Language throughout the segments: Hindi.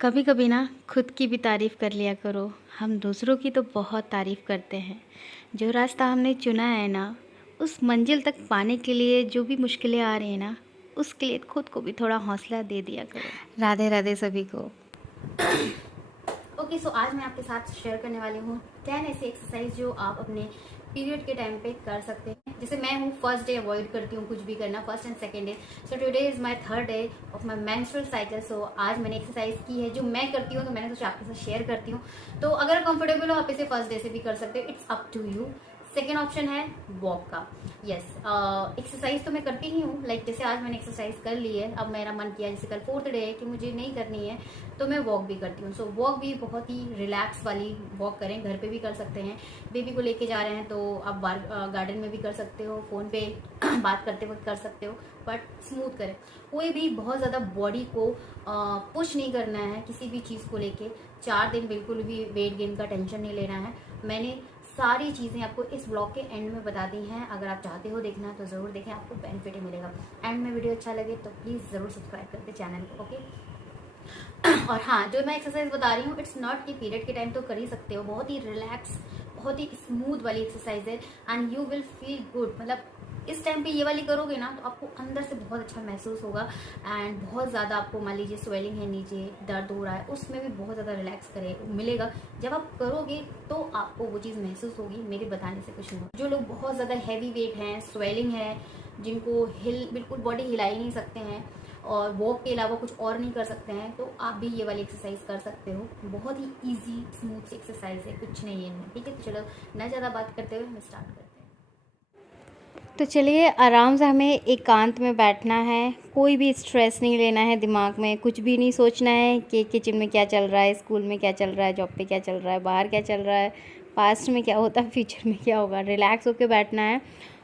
कभी कभी ना खुद की भी तारीफ़ कर लिया करो। हम दूसरों की तो बहुत तारीफ़ करते हैं। जो रास्ता हमने चुना है ना, उस मंजिल तक पाने के लिए जो भी मुश्किलें आ रही हैं ना, उसके लिए खुद को भी थोड़ा हौसला दे दिया करो। राधे राधे सभी को। ओके, सो आज मैं आपके साथ शेयर करने वाली हूँ 10 ऐसे एक्सरसाइज जो आप अपने पीरियड के टाइम पे कर सकते हैं। जैसे मैं हूँ फर्स्ट डे अवॉइड करती हूँ कुछ भी करना, first and second day. So today is my third day of my menstrual cycle. So आज मैंने एक्सरसाइज की है जो मैं करती हूँ, तो मैंने सोचा आपके साथ शेयर करती हूँ। तो अगर कंफर्टेबल हो आप इसे फर्स्ट डे से भी कर सकते हो, it's up to you. Second option है वॉक का। यस, एक्सरसाइज तो मैं करती ही हूँ। लाइक जैसे आज मैंने एक्सरसाइज कर ली है, अब मेरा मन किया जैसे कल फोर्थ डे है कि मुझे नहीं करनी है, तो मैं वॉक भी करती हूँ। सो वॉक भी बहुत ही रिलैक्स वाली वॉक करें, घर पे भी कर सकते हैं। बेबी को लेके जा रहे हैं तो आप बाहर गार्डन में भी कर सकते हो, फोन पे बात करते वक्त कर सकते हो, बट स्मूथ करें। कोई भी बहुत ज़्यादा बॉडी को पुश नहीं करना है किसी भी चीज़ को लेके। 4 दिन बिल्कुल भी वेट गेन का टेंशन नहीं लेना है। मैंने सारी चीज़ें आपको इस ब्लॉग के एंड में बता दी हैं। अगर आप चाहते हो देखना तो ज़रूर देखें, आपको बेनिफिट ही मिलेगा। एंड में वीडियो अच्छा लगे तो प्लीज़ ज़रूर सब्सक्राइब करके चैनल को, ओके। और हाँ, जो मैं एक्सरसाइज बता रही हूँ, इट्स नॉट कि पीरियड के टाइम तो कर ही सकते हो। बहुत ही रिलैक्स, बहुत ही स्मूथ वाली एक्सरसाइज है and you will feel good. मतलब इस टाइम पे ये वाली करोगे ना तो आपको अंदर से बहुत अच्छा महसूस होगा। एंड बहुत ज़्यादा आपको मान लीजिए स्वेलिंग है, नीचे दर्द हो रहा है, उसमें भी बहुत ज़्यादा रिलैक्स करे मिलेगा। जब आप करोगे तो आपको वो चीज़ महसूस होगी, मेरे बताने से कुछ नहीं होगा। जो लोग बहुत ज़्यादा हैवी वेट हैं, स्वेलिंग है, जिनको बिल्कुल बॉडी हिला ही नहीं सकते हैं और वॉक के अलावा कुछ और नहीं कर सकते हैं, तो आप भी ये वाली एक्सरसाइज कर सकते हो। बहुत ही इजी स्मूथ सी एक्सरसाइज है, कुछ नहीं है इनमें, ठीक है। तो चलो ना ज़्यादा बात करते हुए हम स्टार्ट करते हैं। तो चलिए, आराम से हमें एकांत में बैठना है। कोई भी स्ट्रेस नहीं लेना है, दिमाग में कुछ भी नहीं सोचना है कि किचन में क्या चल रहा है, स्कूल में क्या चल रहा है, जॉब पे क्या चल रहा है, बाहर क्या चल रहा है, पास्ट में क्या होता है, फ्यूचर में क्या होगा। रिलैक्स होकर बैठना है,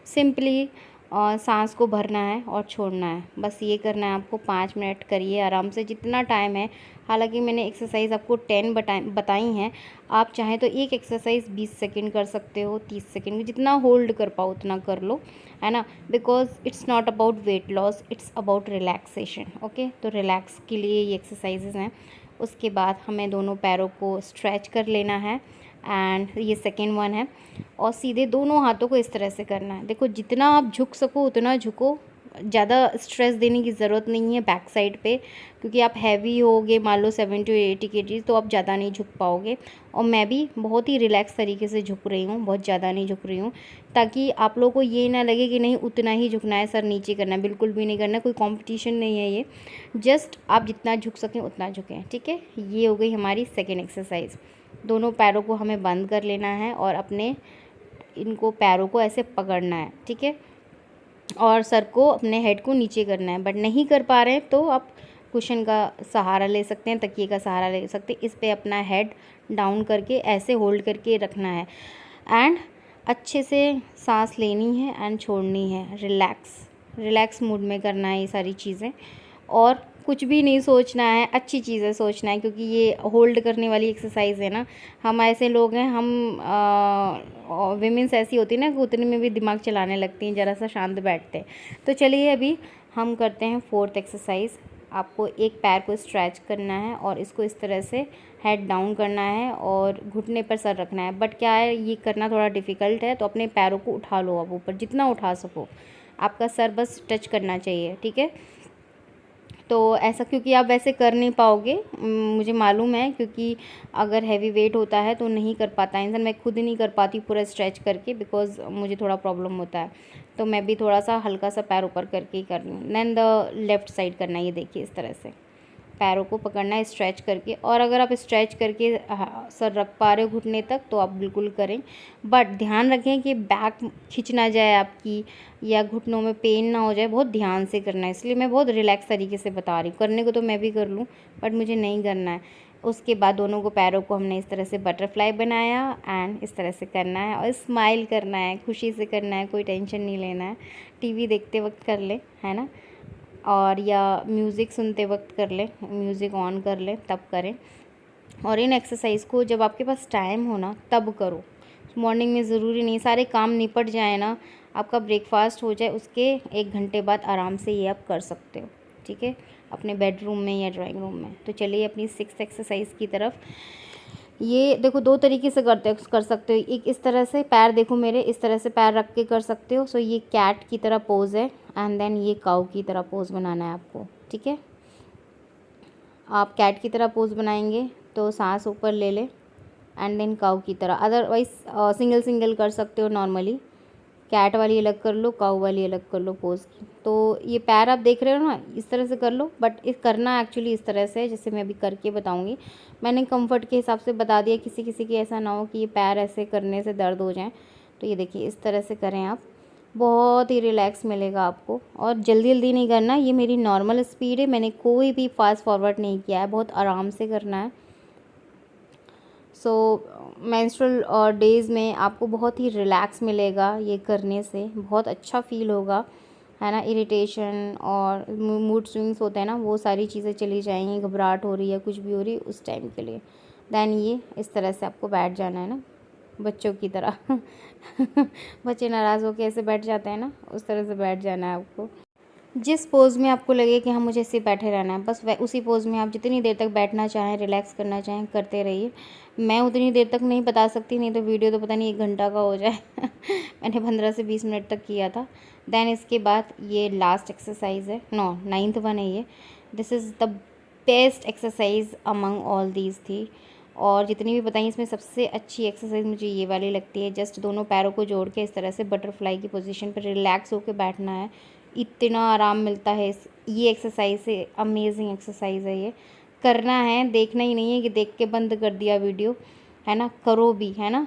सिंपली सांस को भरना है और छोड़ना है। बस ये करना है आपको। 5 मिनट करिए आराम से, जितना टाइम है। हालांकि मैंने एक्सरसाइज आपको 10 बताई हैं। आप चाहें तो एक एक्सरसाइज 20 सेकंड कर सकते हो, 30 सेकंड, जितना होल्ड कर पाओ उतना कर लो, है ना। Because it's not about weight loss, it's about relaxation, okay. तो रिलैक्स के लिए ये एक्सरसाइजेज हैं। उसके बाद हमें दोनों पैरों को स्ट्रेच कर लेना है एंड ये सेकेंड वन है। और सीधे दोनों हाथों को इस तरह से करना है। देखो, जितना आप झुक सको उतना झुको, ज़्यादा स्ट्रेस देने की ज़रूरत नहीं है बैक साइड पे, क्योंकि आप हैवी होगे, मान लो 70 to 80 kg, तो आप ज़्यादा नहीं झुक पाओगे। और मैं भी बहुत ही रिलैक्स तरीके से झुक रही हूँ, बहुत ज़्यादा नहीं झुक रही हूँ, ताकि आप लोगों को ये ना लगे कि नहीं उतना ही झुकना है, सर नीचे करना है। बिल्कुल भी नहीं करना, कोई कॉम्पिटिशन नहीं है ये। जस्ट आप जितना झुक सकें उतना झुकें, ठीक है। ये हो गई हमारी सेकेंड एक्सरसाइज। दोनों पैरों को हमें बंद कर लेना है और अपने इनको पैरों को ऐसे पकड़ना है, ठीक है। और सर को, अपने हेड को नीचे करना है। बट नहीं कर पा रहे हैं तो आप कुशन का सहारा ले सकते हैं, तकिए का सहारा ले सकते हैं। इस पे अपना हेड डाउन करके ऐसे होल्ड करके रखना है एंड अच्छे से सांस लेनी है एंड छोड़नी है। रिलैक्स मूड में करना है ये सारी चीज़ें, और कुछ भी नहीं सोचना है, अच्छी चीज़ें सोचना है, क्योंकि ये होल्ड करने वाली एक्सरसाइज है ना। हम ऐसे लोग हैं, हम विमेंस ऐसी होती है ना कि उतने में भी दिमाग चलाने लगती हैं, ज़रा सा शांत बैठते हैं। तो चलिए अभी हम करते हैं फोर्थ एक्सरसाइज। आपको एक पैर को स्ट्रेच करना है और इसको इस तरह से हेड डाउन करना है और घुटने पर सर रखना है। बट क्या है, ये करना थोड़ा डिफ़िकल्ट है, तो अपने पैरों को उठा लो आप ऊपर, जितना उठा सको। आपका सर बस टच करना चाहिए, ठीक है। तो ऐसा, क्योंकि आप वैसे कर नहीं पाओगे, मुझे मालूम है, क्योंकि अगर हैवी वेट होता है तो नहीं कर पाता इंसान। मैं खुद ही नहीं कर पाती पूरा स्ट्रेच करके, बिकॉज मुझे थोड़ा प्रॉब्लम होता है। तो मैं भी थोड़ा सा हल्का सा पैर ऊपर करके ही कर रही हूँ। देन द लेफ़्ट साइड करना है, ये देखिए इस तरह से पैरों को पकड़ना है स्ट्रेच करके। और अगर आप स्ट्रेच करके सर रख पा रहे हो घुटने तक तो आप बिल्कुल करें, बट ध्यान रखें कि बैक खिंच ना जाए आपकी, या घुटनों में पेन ना हो जाए। बहुत ध्यान से करना है, इसलिए मैं बहुत रिलैक्स तरीके से बता रही हूँ। करने को तो मैं भी कर लूँ, बट मुझे नहीं करना है। उसके बाद दोनों को, पैरों को हमने इस तरह से बटरफ्लाई बनाया एंड इस तरह से करना है और स्माइल करना है, खुशी से करना है, कोई टेंशन नहीं लेना है। टीवी देखते वक्त कर ले, है ना, और या म्यूज़िक सुनते वक्त कर लें, म्यूज़िक ऑन कर लें तब करें। और इन एक्सरसाइज को जब आपके पास टाइम हो ना तब करो। मॉर्निंग में ज़रूरी नहीं, सारे काम निपट जाए ना, आपका ब्रेकफास्ट हो जाए, उसके 1 घंटे बाद आराम से ये आप कर सकते हो, ठीक है। अपने बेडरूम में या ड्राइंग रूम में। तो चलिए अपनी 6th एक्सरसाइज की तरफ। ये देखो 2 तरीके से कर सकते हो। एक इस तरह से, पैर देखो मेरे, इस तरह से पैर रख के कर सकते हो। सो ये कैट की तरह पोज़ है एंड देन ये काऊ की तरह पोज़ बनाना है आपको, ठीक है। आप कैट की तरह पोज़ बनाएंगे तो सांस ऊपर ले ले एंड देन काऊ की तरह। अदरवाइज़ सिंगल सिंगल कर सकते हो नॉर्मली। कैट वाली अलग कर लो, काऊ वाली अलग कर लो पोज़ की। तो ये पैर आप देख रहे हो ना, इस तरह से कर लो, बट इस करना एक्चुअली इस तरह से है जैसे मैं अभी करके बताऊंगी। मैंने कंफर्ट के हिसाब से बता दिया, किसी किसी की ऐसा ना हो कि ये पैर ऐसे करने से दर्द हो जाए। तो ये देखिए इस तरह से करें आप, बहुत ही रिलैक्स मिलेगा आपको। और जल्दी जल्दी नहीं करना, ये मेरी नॉर्मल स्पीड है, मैंने कोई भी फास्ट फॉरवर्ड नहीं किया है, बहुत आराम से करना है। सो मेंस्ट्रुअल डेज़ में आपको बहुत ही रिलैक्स मिलेगा ये करने से, बहुत अच्छा फील होगा, है ना। इरिटेशन और मूड स्विंग्स होते हैं ना, वो सारी चीज़ें चली जाएंगी। घबराहट हो रही है, कुछ भी हो रही है उस टाइम के लिए। दैन ये इस तरह से आपको बैठ जाना है ना, बच्चों की तरह बच्चे नाराज़ होकर ऐसे बैठ जाते हैं ना, उस तरह से बैठ जाना है आपको। जिस पोज़ में आपको लगे कि हाँ मुझे ऐसे बैठे रहना है, बस उसी पोज़ में आप जितनी देर तक बैठना चाहें, रिलैक्स करना चाहें, करते रहिए। मैं उतनी देर तक नहीं बता सकती, नहीं तो वीडियो तो पता नहीं 1 घंटा का हो जाए मैंने 15 से 20 मिनट तक किया था। दैन इसके बाद ये लास्ट एक्सरसाइज है, 9th वन है ये। This is the best exercise among all these थी। और जितनी भी बताई इसमें सबसे अच्छी एक्सरसाइज मुझे ये वाली लगती है। जस्ट दोनों पैरों को जोड़ के इस तरह से बटरफ्लाई की पोजीशन पर रिलैक्स होकर बैठना है। इतना आराम मिलता है ये एक्सरसाइज से, अमेजिंग एक्सरसाइज है ये। करना है, देखना ही नहीं है कि देख के बंद कर दिया वीडियो, है ना। करो भी, है ना,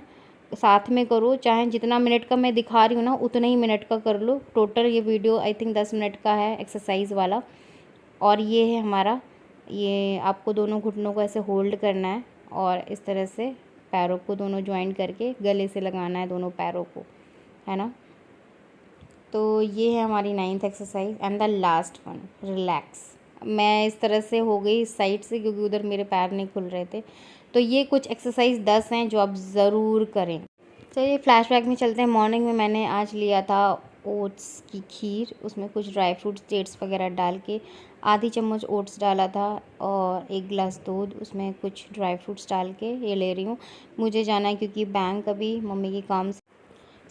साथ में करो। चाहे जितना मिनट का मैं दिखा रही हूँ ना उतना ही मिनट का कर लो। टोटल ये वीडियो आई थिंक 10 मिनट का है एक्सरसाइज वाला। और ये है हमारा, ये आपको दोनों घुटनों को ऐसे होल्ड करना है और इस तरह से पैरों को दोनों ज्वाइन करके गले से लगाना है दोनों पैरों को, है ना। तो ये है हमारी 9th exercise and the last one, relax. मैं इस तरह से हो गई इस साइड से क्योंकि उधर मेरे पैर नहीं खुल रहे थे। तो ये कुछ एक्सरसाइज 10 हैं जो आप ज़रूर करें। चलिए फ्लैशबैक में चलते हैं। मॉर्निंग में मैंने आज लिया था ओट्स की खीर, उसमें कुछ ड्राई फ्रूट्स, डेट्स वगैरह डाल के, आधी चम्मच ओट्स डाला था और 1 गिलास दूध, उसमें कुछ ड्राई फ्रूट्स डाल के ये ले रही हूँ। मुझे जाना है क्योंकि बैंक अभी मम्मी के काम से।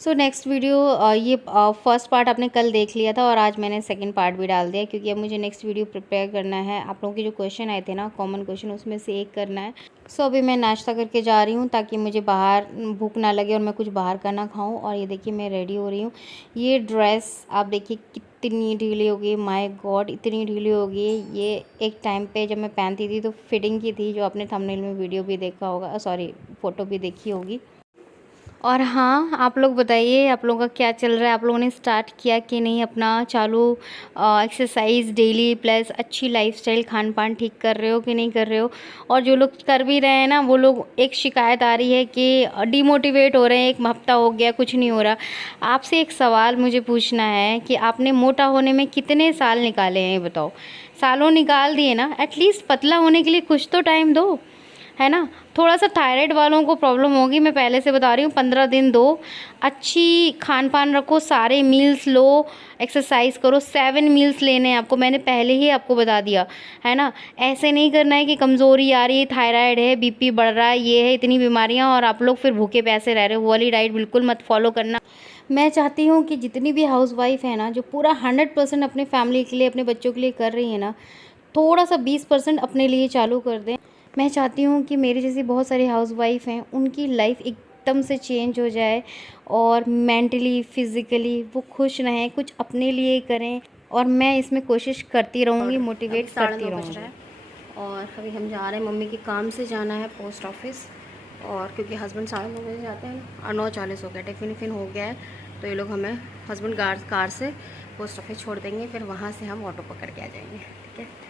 सो नेक्स्ट वीडियो, ये फर्स्ट पार्ट आपने कल देख लिया था और आज मैंने सेकंड पार्ट भी डाल दिया क्योंकि अब मुझे नेक्स्ट वीडियो प्रिपेयर करना है। आप लोगों के जो क्वेश्चन आए थे ना, कॉमन क्वेश्चन, उसमें से एक करना है। सो अभी मैं नाश्ता करके जा रही हूँ ताकि मुझे बाहर भूख ना लगे और मैं कुछ बाहर का ना खाऊँ। और ये देखिए मैं रेडी हो रही हूँ। ये ड्रेस आप देखिए कितनी ढीली हो गई, माय गॉड इतनी ढीली हो गई। ये एक टाइम पे जब मैं पहनती थी तो फिटिंग की थी, जो आपने थंबनेल में वीडियो भी देखा होगा, सॉरी फ़ोटो भी देखी होगी। और हाँ, आप लोग बताइए आप लोगों का क्या चल रहा है, आप लोगों ने स्टार्ट किया कि नहीं अपना चालू एक्सरसाइज डेली प्लस अच्छी लाइफस्टाइल, खान पान ठीक कर रहे हो कि नहीं कर रहे हो। और जो लोग कर भी रहे हैं ना, वो लोग, एक शिकायत आ रही है कि डिमोटिवेट हो रहे हैं, 1 हफ्ता हो गया कुछ नहीं हो रहा। आपसे एक सवाल मुझे पूछना है कि आपने मोटा होने में कितने साल निकाले हैं, ये बताओ। सालों निकाल दिए ना, एटलीस्ट पतला होने के लिए कुछ तो टाइम दो, है ना। थोड़ा सा थायराइड वालों को प्रॉब्लम होगी, मैं पहले से बता रही हूँ। 15 दिन दो, अच्छी खान पान रखो, सारे मील्स लो, एक्सरसाइज करो। 7 मील्स लेने हैं आपको, मैंने पहले ही आपको बता दिया, है ना। ऐसे नहीं करना है कि कमज़ोरी आ रही है, थायराइड है, बीपी बढ़ रहा है, ये है, इतनी बीमारियाँ, और आप लोग फिर भूखे प्यासे रह रहे हो। वो वाली डाइट बिल्कुल मत फॉलो करना। मैं चाहती हूँ कि जितनी भी हाउसवाइफ है ना, जो पूरा 100% अपने फैमिली के लिए, अपने बच्चों के लिए कर रही है ना, थोड़ा सा 20% अपने लिए चालू कर दें। मैं चाहती हूँ कि मेरी जैसी बहुत सारी हाउसवाइफ हैं, उनकी लाइफ एकदम से चेंज हो जाए और मेंटली फिज़िकली वो खुश रहें, कुछ अपने लिए करें। और मैं इसमें कोशिश करती रहूँगी, मोटिवेट करती रहूँगी। और अभी हम जा रहे हैं, मम्मी के काम से जाना है पोस्ट ऑफिस, और क्योंकि हस्बैंड 9:30 बजे जाते हैं और 9:40 हो गया, टिफ़िन हो गया है, तो ये लोग हमें, हस्बैंड कार से पोस्ट ऑफिस छोड़ देंगे, फिर वहाँ से हम ऑटो पकड़ के आ जाएंगे, ठीक है।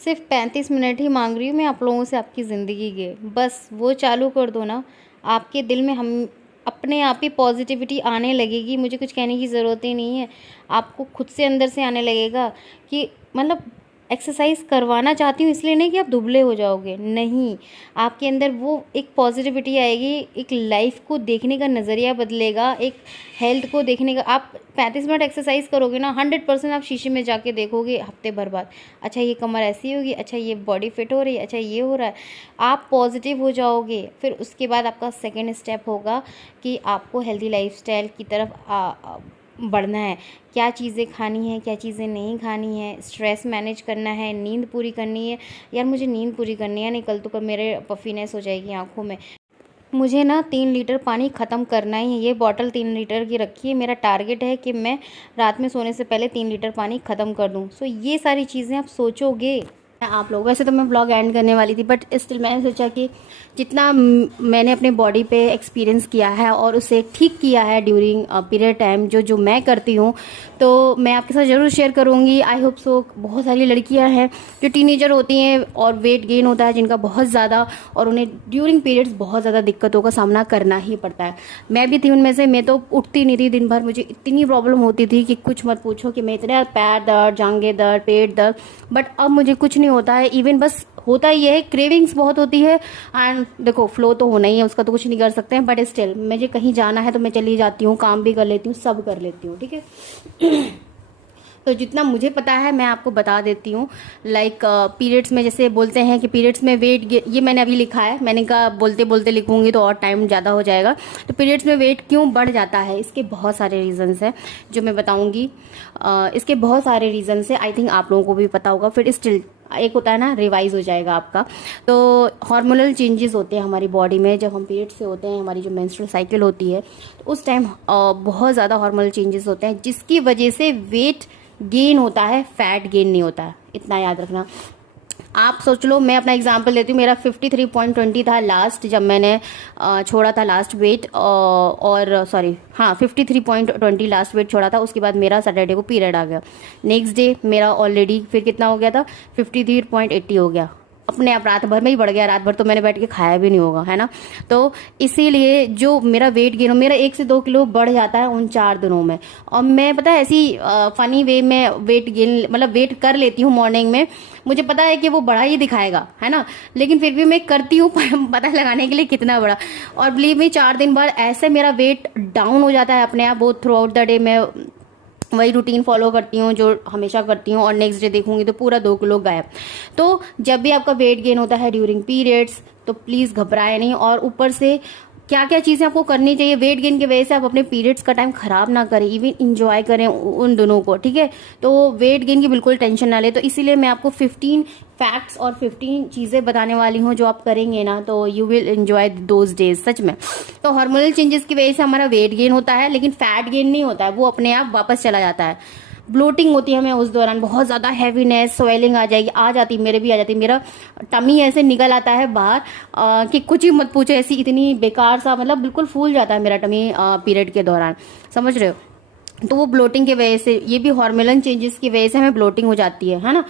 सिर्फ 35 मिनट ही मांग रही हूँ मैं आप लोगों से, आपकी ज़िंदगी के, बस वो चालू कर दो ना, आपके दिल में हम अपने आप ही पॉजिटिविटी आने लगेगी। मुझे कुछ कहने की ज़रूरत ही नहीं है, आपको खुद से अंदर से आने लगेगा कि मतलब एक्सरसाइज करवाना चाहती हूँ इसलिए नहीं कि आप दुबले हो जाओगे, नहीं, आपके अंदर वो एक पॉजिटिविटी आएगी, एक लाइफ को देखने का नज़रिया बदलेगा, एक हेल्थ को देखने का। आप 35 मिनट एक्सरसाइज करोगे ना, 100% आप शीशे में जाके देखोगे हफ्ते भर बाद, अच्छा ये कमर ऐसी होगी, अच्छा ये बॉडी फिट हो रही है, अच्छा ये हो रहा है, आप पॉजिटिव हो जाओगे। फिर उसके बाद आपका सेकेंड स्टेप होगा कि आपको हेल्दी लाइफस्टाइल की तरफ बढ़ना है। क्या चीज़ें खानी है, क्या चीज़ें नहीं खानी है, स्ट्रेस मैनेज करना है, नींद पूरी करनी है। यार मुझे नींद पूरी करनी है, नहीं कल तो मेरे पफीनेस हो जाएगी आँखों में। मुझे ना 3 लीटर पानी ख़त्म करना ही है। ये बॉटल 3 लीटर की रखी है, मेरा टारगेट है कि मैं रात में सोने से पहले 3 लीटर पानी ख़त्म कर दूँ। सो ये सारी चीज़ें आप सोचोगे आप लोग। वैसे तो मैं ब्लॉग एंड करने वाली थी, बट स्टिल मैंने सोचा कि जितना मैंने अपने बॉडी पे एक्सपीरियंस किया है और उसे ठीक किया है ड्यूरिंग पीरियड टाइम, जो जो मैं करती हूँ, तो मैं आपके साथ ज़रूर शेयर करूँगी। I hope so. बहुत सारी लड़कियाँ हैं जो टीनेजर होती हैं और वेट गेन होता है जिनका बहुत ज़्यादा, और उन्हें ड्यूरिंग पीरियड्स बहुत ज़्यादा दिक्कतों का सामना करना ही पड़ता है। मैं भी थी उनमें से। मैं तो उठती नहीं थी दिन भर, मुझे इतनी प्रॉब्लम होती थी कि कुछ मत पूछो, कि मैं इतना पैर दर्द, जांघें दर्द, पेट दर्द। बट अब मुझे कुछ नहीं होता है। इवन बस होता ही है, क्रेविंग्स बहुत होती है। एंड देखो फ्लो तो होना ही है, उसका तो कुछ नहीं कर सकते हैं, बट स्टिल मुझे कहीं जाना है तो मैं चली जाती हूँ, काम भी कर लेती हूँ, सब कर लेती हूँ, ठीक है। तो जितना मुझे पता है मैं आपको बता देती हूँ। लाइक पीरियड्स में जैसे बोलते हैं कि पीरियड्स में वेट, ये मैंने अभी लिखा है, मैंने कहा बोलते बोलते लिखूंगी तो और टाइम ज़्यादा हो जाएगा। तो पीरियड्स में वेट क्यों बढ़ जाता है, इसके बहुत सारे रीजंस हैं जो मैं बताऊंगी। इसके बहुत सारे रीजंस हैं, आई थिंक आप लोगों को भी पता होगा। फिर स्टिल एक होता है ना, रिवाइज हो जाएगा आपका। तो हार्मोनल चेंजेस होते हैं हमारी बॉडी में जब हम पीरियड से होते हैं, हमारी जो मेंस्ट्रुअल साइकिल होती है, तो उस टाइम बहुत ज़्यादा हार्मोनल चेंजेस होते हैं, जिसकी वजह से वेट गेन होता है, फैट गेन नहीं होता है। इतना याद रखना। आप सोच लो, मैं अपना एग्जांपल देती हूँ। मेरा 53.20 था लास्ट, जब मैंने छोड़ा था लास्ट वेट, और सॉरी हाँ 53.20 लास्ट वेट छोड़ा था। उसके बाद मेरा सैटरडे को पीरियड आ गया, नेक्स्ट डे मेरा ऑलरेडी फिर कितना हो गया था, 53.80 हो गया। अपने आप रात भर में ही बढ़ गया। रात भर तो मैंने बैठ के खाया भी नहीं होगा, है ना। तो इसीलिए जो मेरा वेट गेन, मेरा 1 से 2 किलो बढ़ जाता है उन 4 दिनों में। और मैं पता है ऐसी फनी वे में वेट गेन, मतलब वेट कर लेती हूँ मॉर्निंग में। मुझे पता है कि वो बड़ा ही दिखाएगा, है ना, लेकिन फिर भी मैं करती हूँ पता लगाने के लिए कितना बड़ा। और बिलीव मी, 4 दिन बाद ऐसे मेरा वेट डाउन हो जाता है अपने आप। वो थ्रू आउट द डे मैं वही रूटीन फॉलो करती हूँ जो हमेशा करती हूँ, और नेक्स्ट डे देखूंगी तो पूरा 2 किलो गायब। तो जब भी आपका वेट गेन होता है ड्यूरिंग पीरियड्स, तो प्लीज़ घबराए नहीं। और ऊपर से क्या क्या चीज़ें आपको करनी चाहिए वेट गेन की वजह से, आप अपने पीरियड्स का टाइम खराब ना करें, इवन इंजॉय करें उन दोनों को, ठीक है। तो वेट गेन की बिल्कुल टेंशन ना ले। तो इसीलिए मैं आपको 15 फैक्ट्स और 15 चीज़ें बताने वाली हूँ जो आप करेंगे ना, तो you will enjoy those days, सच में। तो हार्मोनल चेंजेस की वजह से हमारा वेट गेन होता है, लेकिन फैट गेन नहीं होता है, वो अपने आप वापस चला जाता है। ब्लोटिंग होती है हमें उस दौरान, बहुत ज़्यादा हैवीनेस, स्वेलिंग आ जाती, मेरे भी आ जाती। मेरा टमी ऐसे निकल आता है बाहर कि कुछ ही मत पूछो, ऐसी इतनी बेकार सा, मतलब बिल्कुल फूल जाता है मेरा टमी पीरियड के दौरान, समझ रहे हो। तो वो ब्लोटिंग की वजह से, ये भी हार्मोनल चेंजेस की वजह से हमें ब्लोटिंग हो जाती है ना।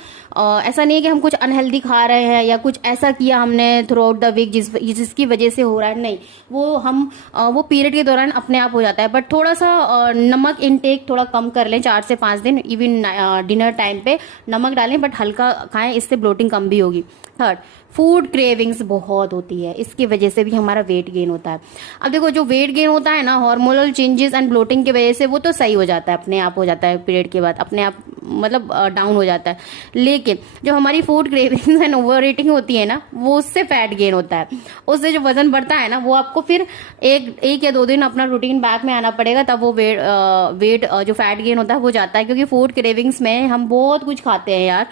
ऐसा नहीं है कि हम कुछ अनहेल्दी खा रहे हैं या कुछ ऐसा किया हमने थ्रू आउट द वीक जिसकी वजह से हो रहा है, नहीं। वो पीरियड के दौरान अपने आप हो जाता है। बट थोड़ा सा नमक इनटेक थोड़ा कम कर लें, 4 से 5 दिन, इवन डिनर टाइम पे नमक डालें, बट हल्का खाएं, इससे ब्लोटिंग कम भी होगी। थर्ड, फूड क्रेविंग्स बहुत होती है, इसकी वजह से भी हमारा वेट गेन होता है। अब देखो, जो वेट गेन होता है ना हार्मोनल चेंजेस एंड ब्लोटिंग की वजह से, वो तो सही हो जाता है, अपने आप हो जाता है पीरियड के बाद, अपने आप मतलब डाउन हो जाता है। लेकिन जो हमारी food cravings and over eating होती है ना, वो उससे फैट गेन होता है। उससे जो वजन बढ़ता है ना, वो आपको फिर एक या 2 दिन अपना रूटीन बैक में आना पड़ेगा, तब वो वेट जो फैट गेन होता है वो जाता है। क्योंकि फूड क्रेविंग्स में हम बहुत कुछ खाते हैं यार,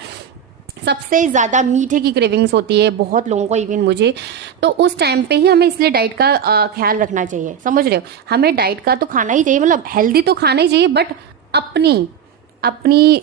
सबसे ज़्यादा मीठे की क्रेविंग्स होती है बहुत लोगों को, इवन मुझे। तो उस टाइम पे ही हमें इसलिए डाइट का ख्याल रखना चाहिए, समझ रहे हो। हमें डाइट का तो खाना ही चाहिए, मतलब हेल्दी तो खाना ही चाहिए, बट अपनी अपनी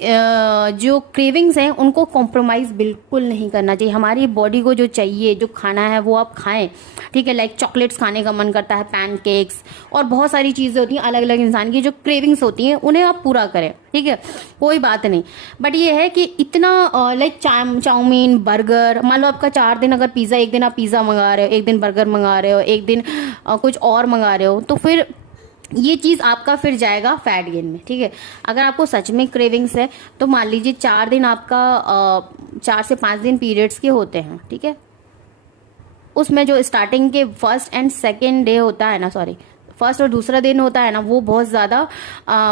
जो क्रेविंग्स हैं उनको कॉम्प्रोमाइज़ बिल्कुल नहीं करना चाहिए। हमारी बॉडी को जो चाहिए, जो खाना है वो आप खाएं, ठीक है। लाइक चॉकलेट्स खाने का मन करता है, पैनकेक्स, और बहुत सारी चीज़ें होती हैं अलग अलग इंसान की जो क्रेविंग्स होती हैं, उन्हें आप पूरा करें, ठीक है, कोई बात नहीं। बट ये है कि इतना लाइक चाउमीन, बर्गर, मान लो आपका 4 दिन अगर पिज़्ज़ा, एक दिन आप पिज़्ज़ा मंगा रहे हो, एक दिन बर्गर मंगा रहे हो, एक दिन कुछ और मंगा रहे हो, तो फिर ये चीज़ आपका फिर जाएगा फैट गेन में, ठीक है। अगर आपको सच में क्रेविंग्स है तो मान लीजिए 4 दिन आपका 4 से 5 दिन पीरियड्स के होते हैं, ठीक है। उसमें जो स्टार्टिंग के फर्स्ट एंड सेकेंड डे होता है ना, सॉरी, फर्स्ट और दूसरा दिन होता है ना, वो बहुत ज़्यादा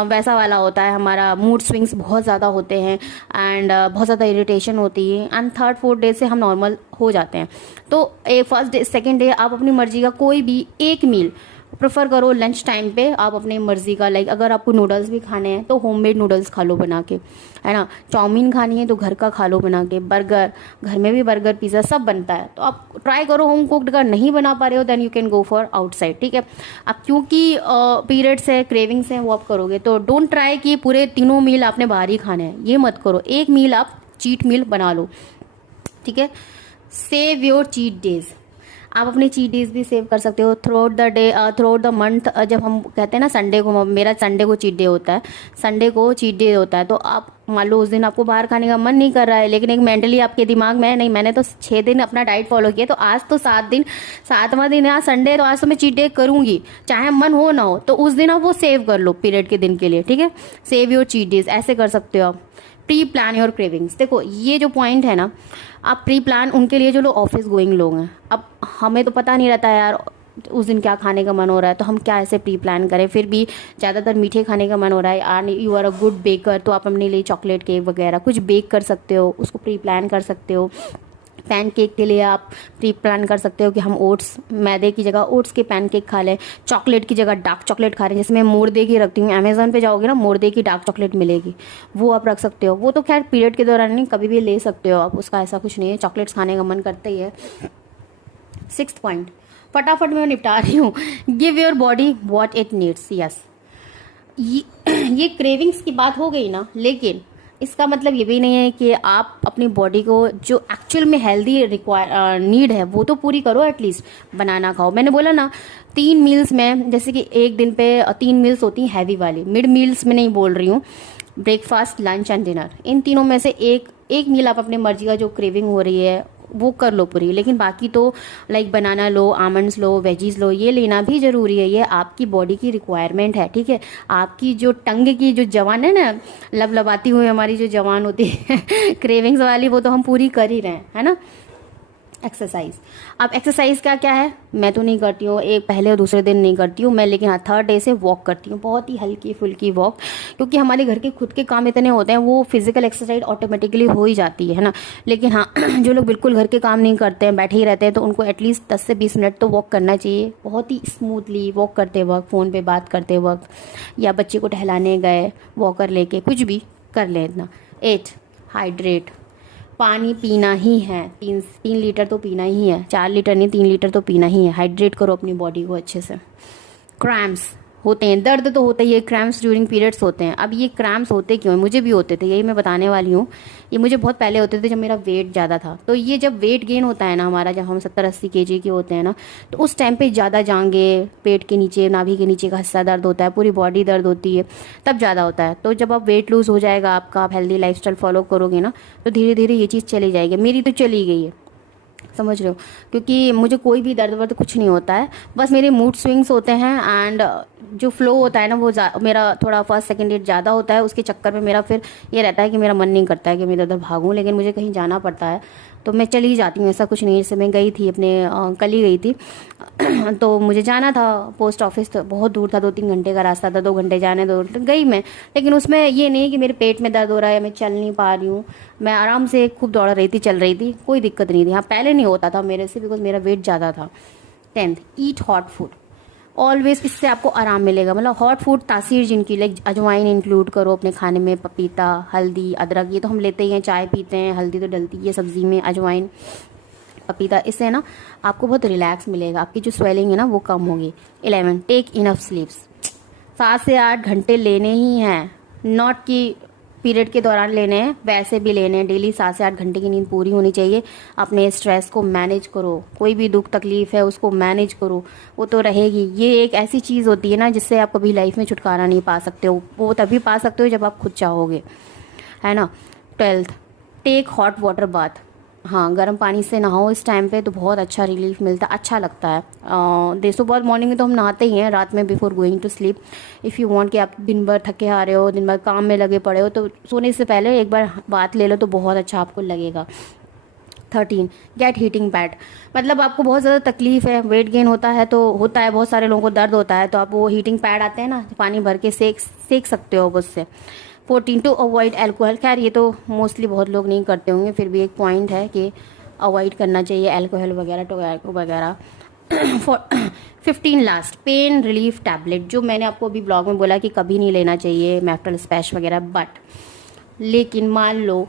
वैसा वाला होता है, हमारा मूड स्विंग्स बहुत ज़्यादा होते हैं एंड बहुत ज़्यादा इरिटेशन होती है। एंड थर्ड फोर्थ डे से हम नॉर्मल हो जाते हैं। तो फर्स्ट डे सेकेंड डे आप अपनी मर्जी का कोई भी एक मील प्रेफर करो लंच टाइम पे, आप अपनी मर्जी का, लाइक अगर आपको नूडल्स भी खाने हैं तो होममेड नूडल्स खा लो बना के, है ना। चाउमीन खानी है तो घर का खा लो बना के, बर्गर, घर में भी बर्गर पिज़्ज़ा सब बनता है, तो आप ट्राई करो होम कुक्ड। अगर नहीं बना पा रहे हो then you can go for outside, ठीक है। अब क्योंकि पीरियड्स है, क्रेविंग्स हैं, वो आप करोगे तो डोंट ट्राई कि पूरे तीनों मील आपने बाहर ही खाने हैं, ये मत करो। एक मील आप चीट मील बना लो, ठीक है। सेव योर चीट डेज, आप अपने चीट डेज भी सेव कर सकते हो through out the day, through out the month. जब हम कहते हैं ना संडे को, मेरा संडे को चीट डे होता है, संडे को चीट डे होता है, तो आप मान लो उस दिन आपको बाहर खाने का मन नहीं कर रहा है, लेकिन एक मेंटली आपके दिमाग में नहीं, मैंने तो 6 दिन अपना डाइट फॉलो किया, तो आज तो 7 दिन, 7वां दिन है आज संडे, तो आज तो मैं चीट डे करूंगी, चाहे मन हो ना हो। तो उस दिन आप वो सेव कर लो पीरियड के दिन के लिए, ठीक है। सेव योर चीट डेज, ऐसे कर सकते हो आप। प्री प्लान योर क्रेविंग्स, देखो ये जो पॉइंट है ना, आप प्री प्लान उनके लिए जो लोग ऑफिस गोइंग लोग हैं। अब हमें तो पता नहीं रहता यार उस दिन क्या खाने का मन हो रहा है, तो हम क्या ऐसे प्री प्लान करें। फिर भी ज़्यादातर मीठे खाने का मन हो रहा है, and you are a good baker, तो आप अपने लिए चॉकलेट केक वगैरह कुछ बेक कर सकते हो, उसको प्री प्लान कर सकते हो। पैनकेक के लिए आप प्री प्लान कर सकते हो कि हम ओट्स, मैदे की जगह ओट्स के पैनकेक खा लें, चॉकलेट की जगह डार्क चॉकलेट खा रहे हैं, जैसे मैं मोरदे की रखती हूँ, अमेजोन पे जाओगे ना मोरदे की डार्क चॉकलेट मिलेगी, वो आप रख सकते हो। वो तो खैर पीरियड के दौरान नहीं, कभी भी ले सकते हो आप, उसका ऐसा कुछ नहीं है, चॉकलेट्स खाने का मन करता ही है। 6th पॉइंट, फटाफट मैं निपटा रही हूँ, give your body what it needs. Yes, ये क्रेविंग्स की बात हो गई ना, लेकिन इसका मतलब ये भी नहीं है कि आप अपनी बॉडी को जो एक्चुअल में हेल्दी नीड है वो तो पूरी करो। एटलीस्ट बनाना खाओ, मैंने बोला ना 3 मील्स में, जैसे कि एक दिन पे 3 मील्स होती हैं हैवी वाली, मिड मील्स में नहीं बोल रही हूँ, ब्रेकफास्ट, लंच एंड डिनर, इन तीनों में से एक मील आप अपनी मर्जी का जो क्रेविंग हो रही है वो कर लो पूरी। लेकिन बाकी तो लाइक बनाना लो, आमंड्स लो, वेजीज लो, ये लेना भी ज़रूरी है, ये आपकी बॉडी की रिक्वायरमेंट है, ठीक है। आपकी जो टंग की जो जवान है ना, लबलबाती हुई हमारी जो जवान होती है क्रेविंग्स वाली, वो तो हम पूरी कर ही रहे हैं, है ना। एक्सरसाइज, अब एक्सरसाइज का क्या है, मैं तो नहीं करती हूँ, एक पहले और दूसरे दिन नहीं करती हूँ मैं, लेकिन हाँ थर्ड डे से वॉक करती हूँ, बहुत ही हल्की फुल्की वॉक, क्योंकि हमारे घर के खुद के काम इतने होते हैं, वो फिजिकल एक्सरसाइज ऑटोमेटिकली हो ही जाती है ना। लेकिन हाँ जो लोग बिल्कुल घर के काम नहीं करते हैं, बैठे ही रहते हैं, तो उनको एटलीस्ट 10 से 20 मिनट तो वॉक करना चाहिए, बहुत ही स्मूथली वॉक करते वक्त, फ़ोन पर बात करते वक्त, या बच्चे को टहलाने गए वॉकर लेके, कुछ भी कर लें इतना। 8, हाइड्रेट, पानी पीना ही है, 3 लीटर तो पीना ही है, 4 लीटर नहीं 3 लीटर तो पीना ही है। हाइड्रेट करो अपनी बॉडी को अच्छे से। क्रैम्प्स होते हैं, दर्द तो होता ही है, क्रैम्प्स ड्यूरिंग पीरियड्स होते हैं। अब ये क्रैम्प्स होते क्यों हैं, मुझे भी होते थे, यही मैं बताने वाली हूँ। ये मुझे बहुत पहले होते थे जब मेरा वेट ज़्यादा था। तो ये जब वेट गेन होता है ना हमारा, जब हम 70-80 kg के होते हैं ना, तो उस टाइम पे ज़्यादा जांघे, पेट के नीचे, नाभि के नीचे का हिस्सा दर्द होता है, पूरी बॉडी दर्द होती है, तब ज़्यादा होता है। तो जब आप वेट लूज़ हो जाएगा आपका, आप हेल्दी लाइफस्टाइल फॉलो करोगे ना, तो धीरे धीरे ये चीज़ चली जाएगी। मेरी तो चली गई है, समझ रहे हो, क्योंकि मुझे कोई भी दर्द वर्द कुछ नहीं होता है, बस मेरे मूड स्विंग्स होते हैं, एंड जो फ्लो होता है ना वो मेरा थोड़ा फर्स्ट सेकंड डेट ज़्यादा होता है, उसके चक्कर में मेरा फिर ये रहता है कि मेरा मन नहीं करता है कि मैं इधर उधर भागूं, लेकिन मुझे कहीं जाना पड़ता है तो मैं चली जाती हूँ, ऐसा कुछ नहीं है। जैसे मैं गई थी अपने कल ही गई थी तो मुझे जाना था पोस्ट ऑफिस, तो बहुत दूर था, 2-3 घंटे का रास्ता था, 2 घंटे जाने दो, तो गई मैं। लेकिन उसमें ये नहीं कि मेरे पेट में दर्द हो रहा है, मैं चल नहीं पा रही हूँ, मैं आराम से खूब दौड़ रही थी, चल रही थी, कोई दिक्कत नहीं थी। हाँ पहले नहीं होता था मेरे से, बिकॉज मेरा वेट ज़्यादा था। 10th, ईट हॉट फूड ऑलवेज, इससे आपको आराम मिलेगा। मतलब हॉट फूड तासीर जिनकी, लाइक अजवाइन इंक्लूड करो अपने खाने में, पपीता, हल्दी, अदरक, ये तो हम लेते ही हैं, चाय पीते हैं, हल्दी तो डलती है सब्जी में, अजवाइन, पपीता, इससे ना आपको बहुत रिलैक्स मिलेगा, आपकी जो स्वेलिंग है ना वो कम होगी। 11, टेक इनफ स्लीप्स, 7 से 8 घंटे लेने ही हैं, नॉट कि पीरियड के दौरान लेने हैं, वैसे भी लेने हैं। डेली 7 से 8 घंटे की नींद पूरी होनी चाहिए। अपने स्ट्रेस को मैनेज करो, कोई भी दुख तकलीफ है उसको मैनेज करो, वो तो रहेगी। ये एक ऐसी चीज़ होती है ना जिससे आप कभी लाइफ में छुटकारा नहीं पा सकते हो, वो तभी पा सकते हो जब आप खुद चाहोगे, है ना। 12th, take hot water bath, हाँ, गर्म पानी से नहाओ इस टाइम पे तो बहुत अच्छा रिलीफ मिलता है, अच्छा लगता है। देखो बहुत मॉर्निंग में तो हम नहाते ही हैं, रात में before going to sleep. If you want कि आप दिन भर थके आ रहे हो, दिन भर काम में लगे पड़े हो, तो सोने से पहले एक बार बात ले लो तो बहुत अच्छा आपको लगेगा। 13, गेट हीटिंग पैड। मतलब आपको बहुत ज़्यादा तकलीफ है, वेट गेन होता है, तो होता है बहुत सारे लोगों को दर्द होता है, तो आप वो हीटिंग पैड आते हैं ना, पानी भर के सेक सकते हो उससे। 14, टू अवॉइड अल्कोहल। खैर ये तो मोस्टली बहुत लोग नहीं करते होंगे, फिर भी एक पॉइंट है कि अवॉइड करना चाहिए अल्कोहल वगैरह, टोबैको वगैरह। 15 लास्ट, पेन रिलीफ टैबलेट, जो मैंने आपको अभी ब्लॉग में बोला कि कभी नहीं लेना चाहिए मेफ्टल स्पैश वगैरह, बट लेकिन मान लो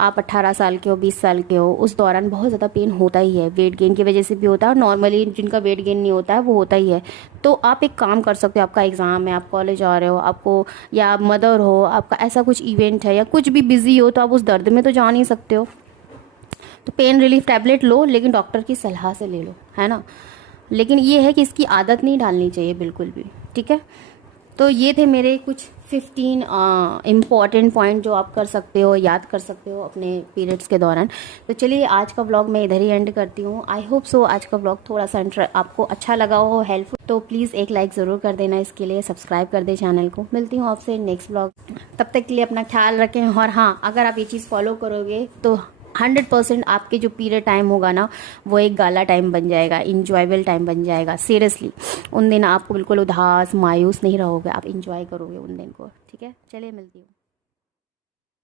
आप 18 साल के हो, 20 साल के हो, उस दौरान बहुत ज़्यादा पेन होता ही है, वेट गेन की वजह से भी होता है, और नॉर्मली जिनका वेट गेन नहीं होता है वो होता ही है। तो आप एक काम कर सकते हो, आपका एग्ज़ाम है, आप कॉलेज आ रहे हो, आपको, या आप मदर हो, आपका ऐसा कुछ इवेंट है या कुछ भी बिजी हो, तो आप उस दर्द में तो जा नहीं सकते हो, तो पेन रिलीफ टैबलेट लो, लेकिन डॉक्टर की सलाह से ले लो, है ना। लेकिन ये है कि इसकी आदत नहीं डालनी चाहिए बिल्कुल भी, ठीक है। तो ये थे मेरे कुछ 15 इम्पॉर्टेंट पॉइंट जो आप कर सकते हो, याद कर सकते हो अपने पीरियड्स के दौरान। तो चलिए आज का व्लॉग मैं इधर ही एंड करती हूँ। आई होप सो आज का व्लॉग थोड़ा सा आपको अच्छा लगा हो, हेल्पफुल। तो प्लीज़ एक लाइक ज़रूर कर देना, इसके लिए सब्सक्राइब कर दे चैनल को। मिलती हूँ आपसे नेक्स्ट व्लॉग, तब तक के लिए अपना ख्याल रखें। और हाँ, अगर आप ये चीज़ फॉलो करोगे तो 100% आपके जो पीरियड टाइम होगा ना, वो एक गाला टाइम बन जाएगा, इंजॉयबल टाइम बन जाएगा। सीरियसली उन दिन आपको बिल्कुल उदास मायूस नहीं रहोगे, आप इंजॉय करोगे उन दिन को, ठीक है। चलिए मिलती हूँ।